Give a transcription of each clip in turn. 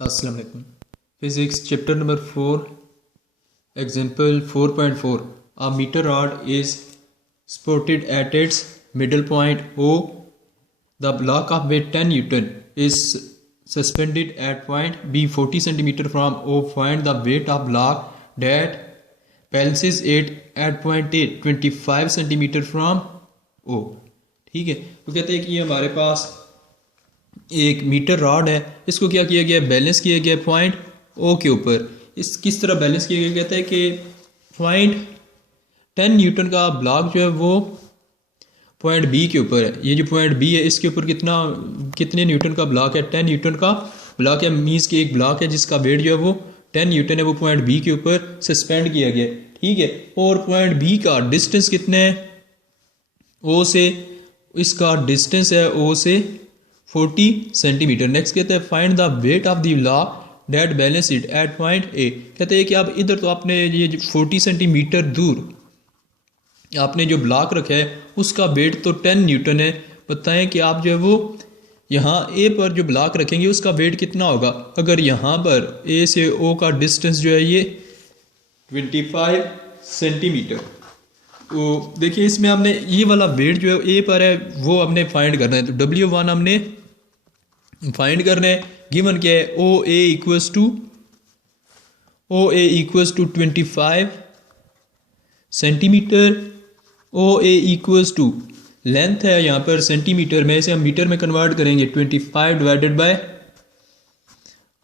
अस्सलाम वालेकुम। Physics chapter number 4 example 4.4 a meter rod is supported at its middle point O. The block of weight 10 Newton is suspended at point B 40 centimeter from O. Find the weight of block that balances it at point A 25 centimeter from O। ठीक है, तो कहते हैं कि ये हमारे पास एक metre rod है, इसको क्या किया गया, बैलेंस किया गया पॉइंट ओ के ऊपर। इस किस तरह बैलेंस किया गया, कहता है कि पॉइंट 10 न्यूटन का ब्लॉक जो है वो पॉइंट बी के ऊपर है। ये जो पॉइंट बी है इसके ऊपर कितने न्यूटन का ब्लॉक है, 10 न्यूटन का ब्लॉक है। मीन्स कि एक ब्लॉक है जिसका वेट जो है वो 10 न्यूटन है, वो पॉइंट बी के ऊपर सस्पेंड किया गया। ठीक है, और पॉइंट बी का डिस्टेंस कितने है ओ से, इसका डिस्टेंस है ओ से 40 सेंटीमीटर। नेक्स्ट कहते हैं find the weight of the block that balance it at point A. कहते हैं कि आप इधर तो आपने ये 40 सेंटीमीटर दूर आपने जो ब्लॉक रखा है उसका वेट तो 10 न्यूटन है। बताएं कि आप जो है वो यहाँ ए पर जो ब्लॉक रखेंगे उसका वेट कितना होगा। अगर यहाँ पर ए से ओ का डिस्टेंस जो है ये 25 सेंटीमीटर, तो देखिए इसमें हमने ये वाला वेट जो है ए पर है वो हमने फाइंड करना है। तो W1 हमने फाइंड करना है। गिवन क्या है, O A equals to 25 centimetre. O A equals to length है यहाँ पर सेंटीमीटर में, इसे हम मीटर में कन्वर्ट करेंगे। 25 डिवाइडेड बाय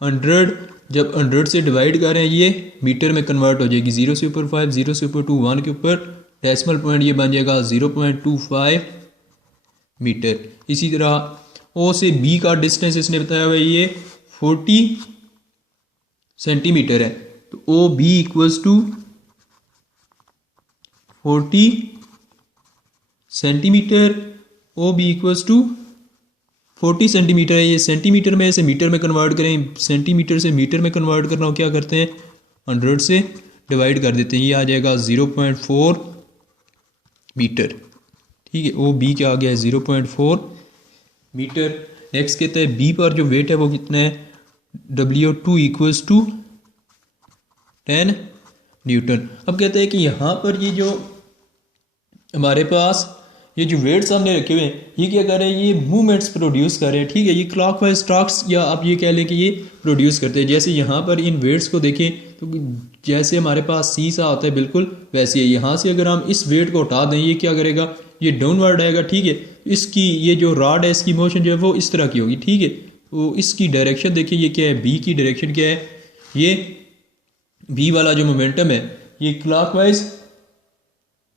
100, जब 100 से डिवाइड करें ये मीटर में कन्वर्ट हो जाएगी। 0 से ऊपर 5, 0 से ऊपर 2, 1 के ऊपर डेसिमल पॉइंट, ये बन जाएगा 0.25 मीटर। इसी तरह ओ से बी का डिस्टेंस इसने बताया हुआ ये 40 सेंटीमीटर है। तो O B equals to 40 centimetre. O B equals to 40 centimetre है, ये सेंटीमीटर में, इसे मीटर में कन्वर्ट करें। सेंटीमीटर से मीटर में कन्वर्ट करना हो, क्या करते हैं 100 से डिवाइड कर देते हैं, ये आ जाएगा 0.4 मीटर। ठीक है, ओ बी क्या आ गया है 0.4 मीटर। नेक्स्ट कहते हैं बी पर जो वेट है वो कितना है, W2 इक्वल्स टू 10 न्यूटन। अब कहते हैं कि यहाँ पर ये जो हमारे पास ये जो वेट्स हमने रखे हुए हैं ये क्या कर रहे हैं, ये मूवमेंट्स प्रोड्यूस कर रहे हैं। ठीक है, ये क्लॉकवाइज टॉर्क्स या आप ये कह लें कि ये प्रोड्यूस करते हैं। जैसे यहाँ पर इन वेट्स को देखें तो जैसे हमारे पास सी सा होता है बिल्कुल वैसे ही। यहाँ से अगर हम इस वेट को हटा दें ये क्या करेगा, ये डाउनवर्ड आएगा। ठीक है, इसकी ये जो रॉड है इसकी मोशन जो है वो इस तरह की होगी। ठीक है, तो इसकी डायरेक्शन देखिए, ये क्या है, बी की डायरेक्शन क्या है, ये बी वाला जो मोमेंटम है ये क्लॉकवाइज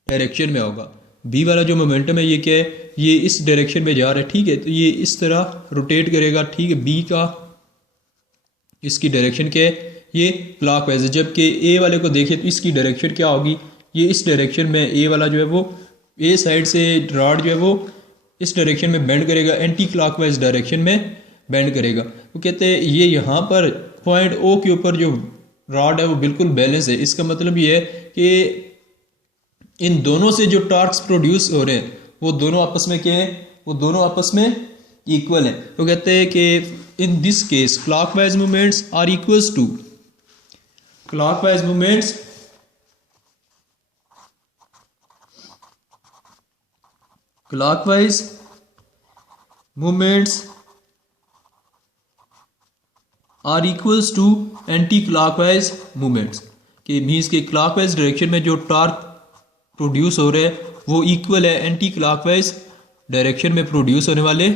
डायरेक्शन में होगा। बी वाला जो मोमेंटम है ये क्या है, ये इस डायरेक्शन में जा रहा है। ठीक है, तो ये इस तरह रोटेट करेगा। ठीक है, बी का इसकी डायरेक्शन क्या है, ये क्लॉकवाइज है। जबकि ए वाले को देखें तो इसकी डायरेक्शन क्या होगी, ये इस डायरेक्शन में, ए वाला जो है वो ए साइड से रॉड जो है वो इस डायरेक्शन में बेंड करेगा, एंटी क्लॉकवाइज डायरेक्शन में बेंड करेगा। तो कहते हैं ये यहाँ पर पॉइंट ओ के ऊपर जो रॉड है वो बिल्कुल बैलेंस है। इसका मतलब ये है कि इन दोनों से जो टॉर्क्स प्रोड्यूस हो रहे हैं वो दोनों आपस में क्या है, वो दोनों आपस में इक्वल हैं। तो कहते हैं कि in this case clockwise movements are equals to, clockwise movements are equals to anti clockwise movements. कि मीन्स के क्लॉकवाइज डायरेक्शन में जो टॉर्क प्रोड्यूस हो रहे हैं वो इक्वल है एंटी क्लॉकवाइज डायरेक्शन में प्रोड्यूस होने वाले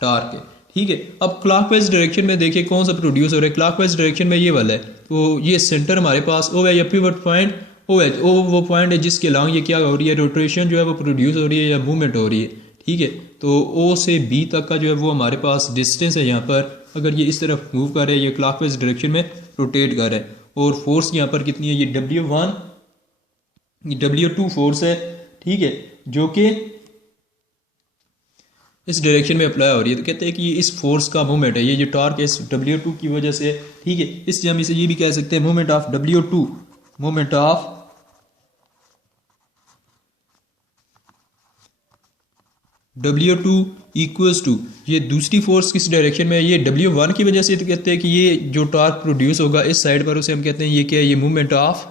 टॉर्क है। ठीक है, अब क्लॉकवाइज डायरेक्शन में देखिए कौन सा प्रोड्यूस हो रहा है, क्लॉकवाइज डायरेक्शन में ये वाला है। तो ये सेंटर हमारे पास ओ है या पिवट पॉइंट ओ है। ओ वो पॉइंट है जिसके अलॉन्ग ये क्या हो रही है, रोटेशन जो है वो प्रोड्यूस हो रही है या मूवमेंट हो रही है। ठीक है, तो ओ से बी तक का जो है वो हमारे पास डिस्टेंस है। यहाँ पर अगर ये इस तरफ मूव कर रहा है, ये क्लॉकवाइज डायरेक्शन में रोटेट कर रहा है, और फोर्स यहाँ पर कितनी है, ये W1 W2 फोर्स है। ठीक है, जो कि इस डायरेक्शन में अप्लाई हो रही है। तो कहते हैं कि ये इस फोर्स का मूवमेंट है, ये जो टॉर्क है इस W2 की वजह से। ठीक है, इससे हम इसे ये भी कह सकते हैं movement of W2, movement of W2 equals to, ये दूसरी फोर्स किस डायरेक्शन में है, ये W1 की वजह से तो कहते हैं कि ये जो टॉर्क प्रोड्यूस होगा इस साइड पर, उसे हम कहते हैं ये क्या है, ये मूवमेंट ऑफ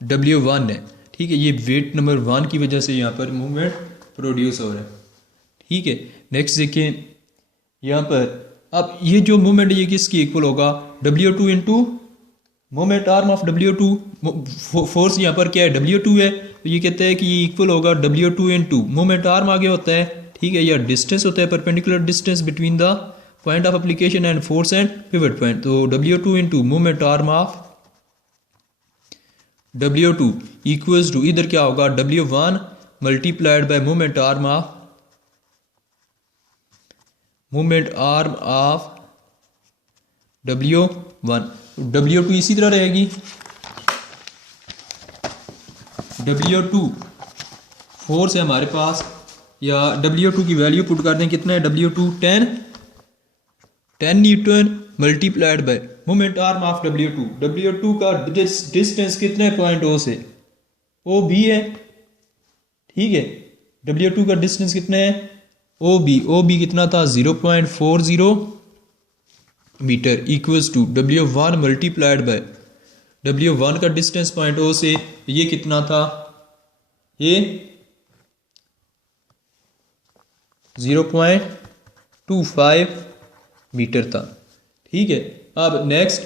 W1 है। ठीक है, ये वेट नंबर 1 की वजह से यहाँ पर मूवमेंट प्रोड्यूस हो रहा है। ठीक है, नेक्स्ट देखें यहाँ पर, अब ये जो मूवमेंट ये किसकी इक्वल होगा, W2 into moment arm of W2। Force यहाँ पर क्या है, W2 है, तो ये कहते हैं कि ये इक्वल होगा W2 इंटू मोमेंट आर्म आगे होता है। ठीक है, या डिस्टेंस होता है, perpendicular distance between the point of application and force and pivot point. तो W2 into moment arm of W2 equals to, इधर क्या होगा, W1 multiplied by moment arm of W1। W2 इसी तरह रहेगी, W2 फोर्स है हमारे पास, या W2 की वैल्यू पुट कर दें, कितना है W2, 10 Newton multiplied by moment arm of W2 का डिस्टेंस कितना है पॉइंट O से, OB है। ठीक है, W2 का डिस्टेंस कितना है, OB कितना था, 0.40 metre equals to W1 multiplied by W1 का डिस्टेंस पॉइंट O से ये कितना था, ये 0.25 मीटर था। ठीक है, अब नेक्स्ट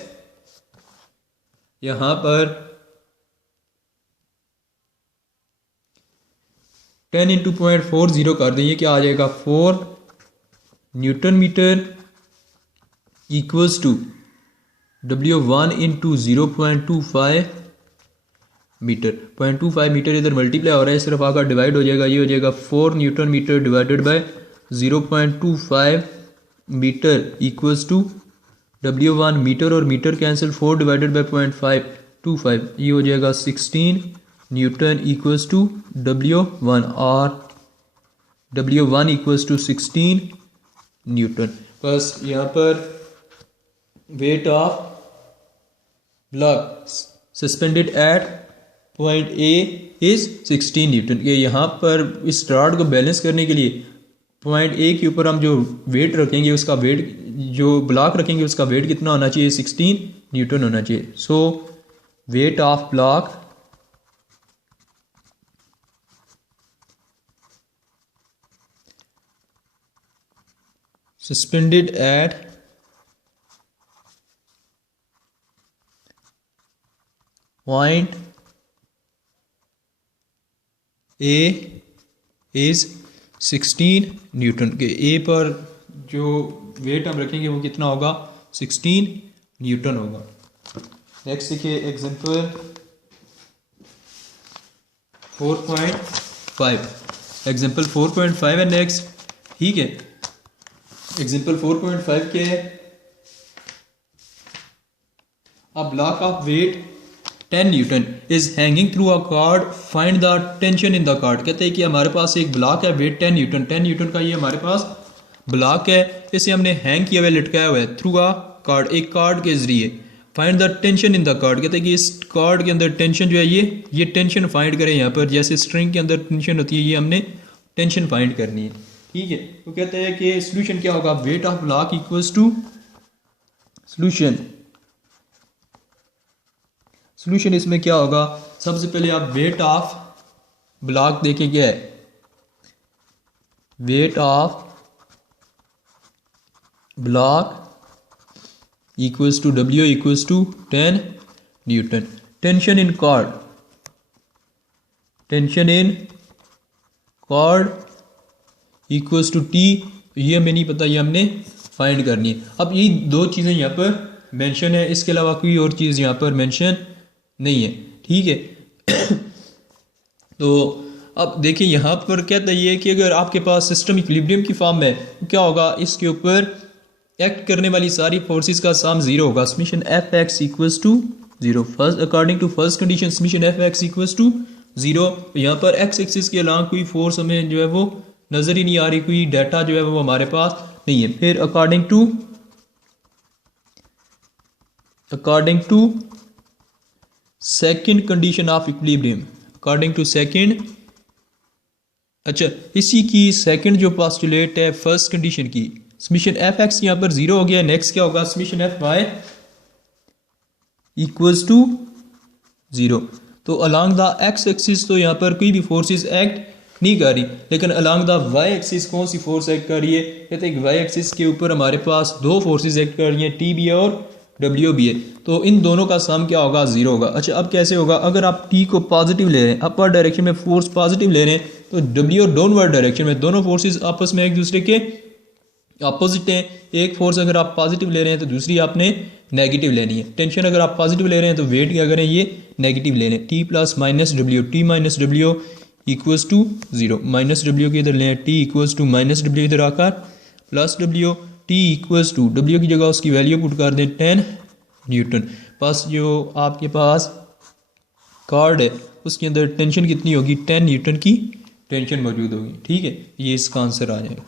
यहां पर 10 इंटू 0.40 कर दें, ये क्या आ जाएगा, 4 newton metre equals to W1 into 0.25 metre. 0.25 metre इधर मल्टीप्लाई हो रहा है, सिर्फ आकर डिवाइड हो जाएगा, ये हो जाएगा 4 newton metre divided by 0.25 metre equals to W1 metre और मीटर कैंसिल, 4 डिवाइडेड बाय 0.525, ये हो जाएगा 16 न्यूटन इक्वल्स टू W1, और W1 इक्वल्स टू 16 न्यूटन। बस यहाँ पर weight of block suspended at point A is 16 newton के, यहाँ पर इस रॉड को बैलेंस करने के लिए पॉइंट A के ऊपर हम जो वेट रखेंगे, उसका वेट, जो ब्लॉक रखेंगे उसका वेट कितना होना चाहिए, 16 न्यूटन होना चाहिए। So weight of block suspended at point A is 16 newton के, A पर जो वेट हम रखेंगे वो कितना होगा, 16 न्यूटन होगा। नेक्स्ट देखिए एग्जांपल 4.5, एग्जांपल 4.5 है नेक्स्ट। ठीक है, एग्जांपल 4.5 क्या है, a block of weight 10 newton is hanging through a cord, find the tension in the cord. कहते हैं कि हमारे पास एक ब्लॉक है, वेट 10 न्यूटन का ये हमारे पास ब्लॉक है, इसे हमने हैंग किया हुआ है, लटकाया हुआ है थ्रू अ कॉर्ड, एक कॉर्ड के जरिए। Find the tension in the cord, कहते हैं कि इस कॉर्ड के अंदर टेंशन जो है, ये टेंशन फाइंड करें। यहाँ पर जैसे स्ट्रिंग के अंदर टेंशन होती है, ये हमने टेंशन फाइंड करनी है। ठीक है, तो कहते हैं कि सोल्यूशन क्या होगा, weight of block equals to solution इसमें क्या होगा, सबसे पहले आप वेट ऑफ ब्लॉक देखें क्या है, weight of block equals to W equals to 10 newton. Tension in cord equals to T, ये हमें नहीं पता, ये हमने फाइंड करनी है। अब ये दो चीज़ें यहाँ पर मेंशन है, इसके अलावा कोई और चीज़ यहाँ पर मेंशन नहीं है। ठीक है, तो अब देखिए यहाँ पर क्या है कि अगर आपके पास सिस्टम इक्विलिब्रियम की फॉर्म में तो क्या होगा, इसके ऊपर एक्ट करने वाली सारी फोर्सेस का सम 0 होगा। Summation Fx equals to 0, first according to first condition summation Fx equals to 0। यहाँ पर एक्स एक्सिस के अलावा कोई फोर्स हमें जो है वो नज़र ही नहीं आ रही, कोई डाटा जो है वो हमारे पास नहीं है। फिर according to second condition of equilibrium, according to second. अच्छा, इसी की सेकंड जो पोस्टुलेट है फर्स्ट कंडीशन की, समीशन एफ एक्स यहाँ पर 0 हो गया। नेक्स्ट क्या होगा, summation F Y equals to 0। तो अलॉन्ग द एक्स एक्सिस तो यहाँ पर कोई भी फोर्सेस एक्ट नहीं कर रही, लेकिन अलॉन्ग द वाई एक्सिस कौन सी फोर्स एक्ट कर रही है, कहते हैं वाई एक्सिस के ऊपर हमारे पास दो फोर्सेस एक्ट कर रही हैं, टी भी है और डब्ल्यू भी है। तो इन दोनों का सम क्या होगा, 0 होगा। अच्छा, अब कैसे होगा, अगर आप टी को पॉजिटिव ले रहे हैं, अपर डायरेक्शन में फोर्स पॉजिटिव ले रहे हैं, तो डब्ल्यू और डाउनवर्ड डायरेक्शन में दोनों फोर्सेस आपस में एक दूसरे के अपोजिट हैं। एक फोर्स अगर आप पॉजिटिव ले रहे हैं तो दूसरी आपने नेगेटिव लेनी है। टेंशन अगर आप पॉजिटिव ले रहे हैं तो वेट क्या करें, ये नेगेटिव ले लें। T plus minus W, T minus W equals to 0। Minus W के इधर लें, T equals to minus W इधर आकर plus W, T equals to W की जगह उसकी वैल्यू पुट कर दें 10 न्यूटन। बस जो आपके पास कार्ड है उसके अंदर टेंशन कितनी होगी, 10 न्यूटन की टेंशन मौजूद होगी। ठीक है, ये इसका आंसर आ जाएगा।